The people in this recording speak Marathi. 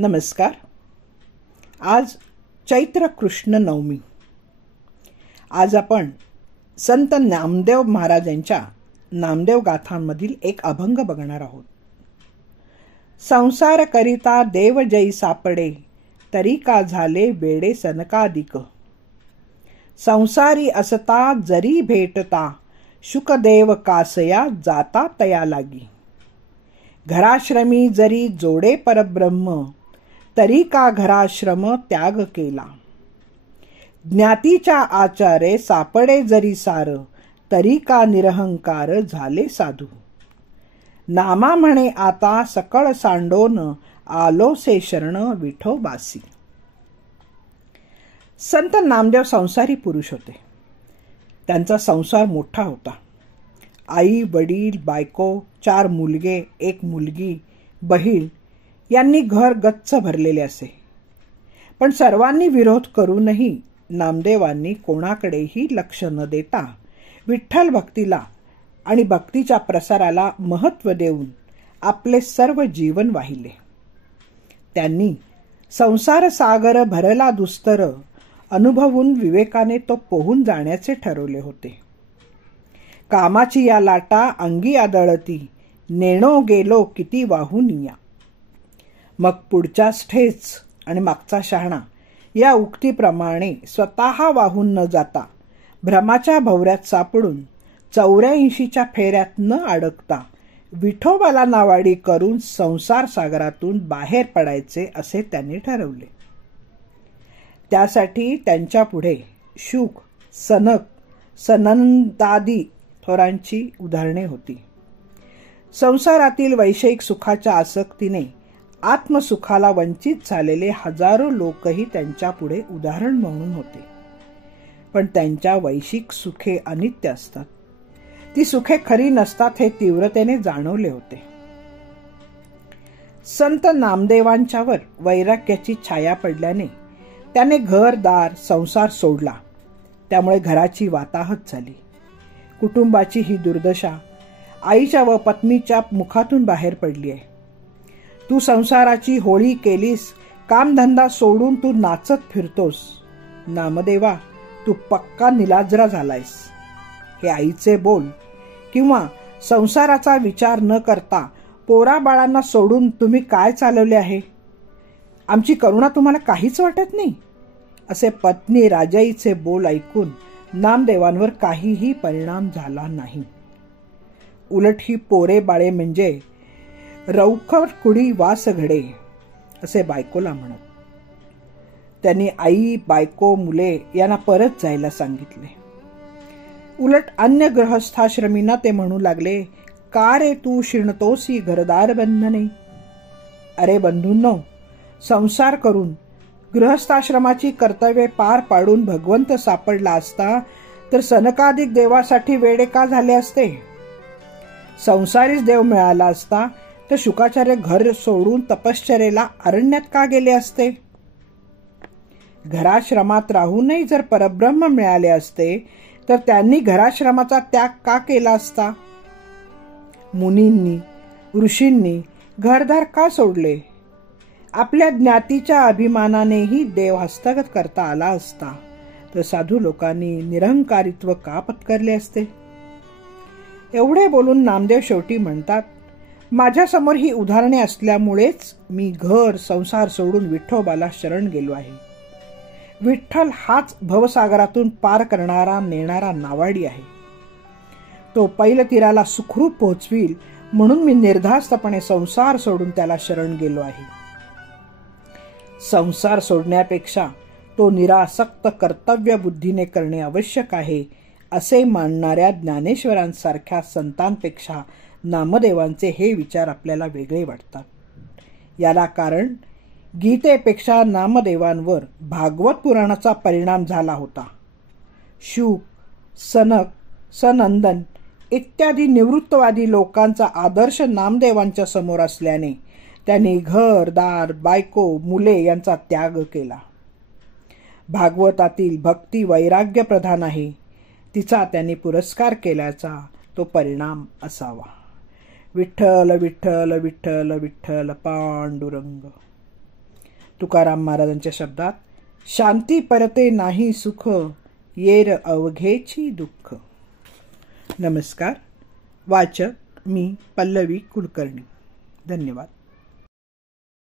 नमस्कार. आज चैत्र कृष्ण नवमी. आज आपण संत नामदेव महाराजांच्या नामदेव गाथांमधील एक अभंग बघणार आहोत. संसार करिता देव जै सापडे, तरी का झाले बेडे सनकादिक. संसारी असता जरी भेटता, शुकदेव कासया जाता तया लागी. घराश्रमी जरी जोडे परब्रह्म, तरी का घराश्रम त्याग केला. ज्ञातीच्या आचारे सापडे जरी सार, तरी का निरहंकार झाले साधू. नामा म्हणे आता सकळ सांडोन, आलो से शरण विठोबासी. संत नामदेव संसारी पुरुष होते. त्यांचा संसार मोठा होता. आई, वडील, बायको, 4 मुलगे, 1 मुलगी, बहीण यांनी घर गच्च भरलेले असे. पण सर्वांनी विरोध करूनही नामदेवांनी कोणाकडेही लक्ष न देता विठ्ठल भक्तीला आणि भक्तीच्या प्रसाराला महत्त्व देऊन आपले सर्व जीवन वाहिले. त्यांनी संसार सागर भरला दुस्तर, अनुभवून विवेकाने तो पोहून जाण्याचे ठरवले होते. कामाची या लाटा अंगी आदळती, नेणो गेलो किती वाहून या. मग पुढच्याच ठेच आणि मागचा शहाणा या उक्तीप्रमाणे स्वतः वाहून न जाता भ्रमाच्या भवऱ्यात सापडून 84च्या फेऱ्यात न अडकता विठोबाला नावाडी करून संसार सागरातून बाहेर पडायचे असे त्यांनी ठरवले. त्यासाठी त्यांच्या पुढे शुक, सनक, सनंदादी थोरांची उदाहरणे होती. संसारातील वैषयिक सुखाच्या आसक्तीने आत्मसुखाला वंचित झालेले हजारो लोकही त्यांच्या पुढे उदाहरण म्हणून होते. पण त्यांच्या वैश्विक सुखे अनित्य असतात. ती सुखे खरी नसतात हे तीव्रतेने जाणवले होते. संत नामदेवांच्यावर वैराग्याची छाया पडल्याने त्याने घरदार संसार सोडला. त्यामुळे घराची वाताहत झाली. कुटुंबाची ही दुर्दशा आईच्या व पत्नीच्या मुखातून बाहेर पडली आहे. तू संसाराची होळी केलीस, कामधंदा सोडून तू नाचत फिरतोस. नामदेवा, तू पक्का निलाजरा झालायस. हे आईचे बोल किंवा संसाराचा विचार न करता पोराबाळांना सोडून तुम्ही काय चालवले आहे? आमची करुणा तुम्हाला काहीच वाटत नाही? असे पत्नी राजाईचे बोल ऐकून नामदेवांवर काहीही परिणाम झाला नाही. उलट ही पोरे बाळे म्हणजे रौखर कुडी वास घडे असे बायकोला म्हणत. त्यांनी आई, बायको, मुले यांना परत जायला सांगितले. उलट अन्य गृहस्थाश्रमींना ते म्हणू लागले, का रे तू शिणतोसी घरदार बंधने. अरे बंधूंनो, संसार करून गृहस्थाश्रमाची कर्तव्ये पार पाडून भगवंत सापडला असता तर सनकादिक देवासाठी वेडे का झाले असते? संसारीच देव मिळाला असता तर शुकाचार्य घर सोडून तपश्चर्येला अरण्यात का गेले असते? घराश्रमात राहूनही जर परब्रह्म मिळाले असते तर त्यांनी घराश्रमाचा त्याग का केला असता? मुनींनी, ऋषींनी घरदार का सोडले? आपल्या ज्ञातीच्या अभिमानानेही देव हस्तगत करता आला असता तर साधू लोकांनी निरहंकारित्व का पत्करले असते? एवढे बोलून नामदेव शेवटी म्हणतात, माझ्यासमोर ही उदाहरणे असल्यामुळेच मी घर संसार सोडून विठोबाला शरण गेलो आहे. विठ्ठल हाच भवसागरातून पार करणारा नेणारा नावाडी आहे. तो पैलतीराला सुखरूप पोहोचवील म्हणून मी निर्धास्तपणे संसार सोडून त्याला शरण गेलो आहे. संसार सोडण्यापेक्षा तो निरासक्त कर्तव्य बुद्धीने करणे आवश्यक आहे असे मानणाऱ्या ज्ञानेश्वरांसारख्या संतांपेक्षा नामदेवांचे हे विचार आपल्याला वेगळे वाटतात. याला कारण गीतेपेक्षा नामदेवांवर भागवत पुराणाचा परिणाम झाला होता. शुक, सनक, सनंदन इत्यादी निवृत्तवादी लोकांचा आदर्श नामदेवांच्या समोर असल्याने त्यांनी घर, दार, बायको, मुले यांचा त्याग केला. भागवतातील भक्ती वैराग्य प्रधान आहे. तिचा त्यांनी पुरस्कार केल्याचा तो परिणाम असावा. विठ्ठल विठ्ठल विठ्ठल विठ्ठल पांडुरंग. तुकाराम महाराजांच्या शब्दात, शांती परते नाही सुख, येर अवघेची दुःख. नमस्कार. वाचक मी पल्लवी कुलकर्णी. धन्यवाद.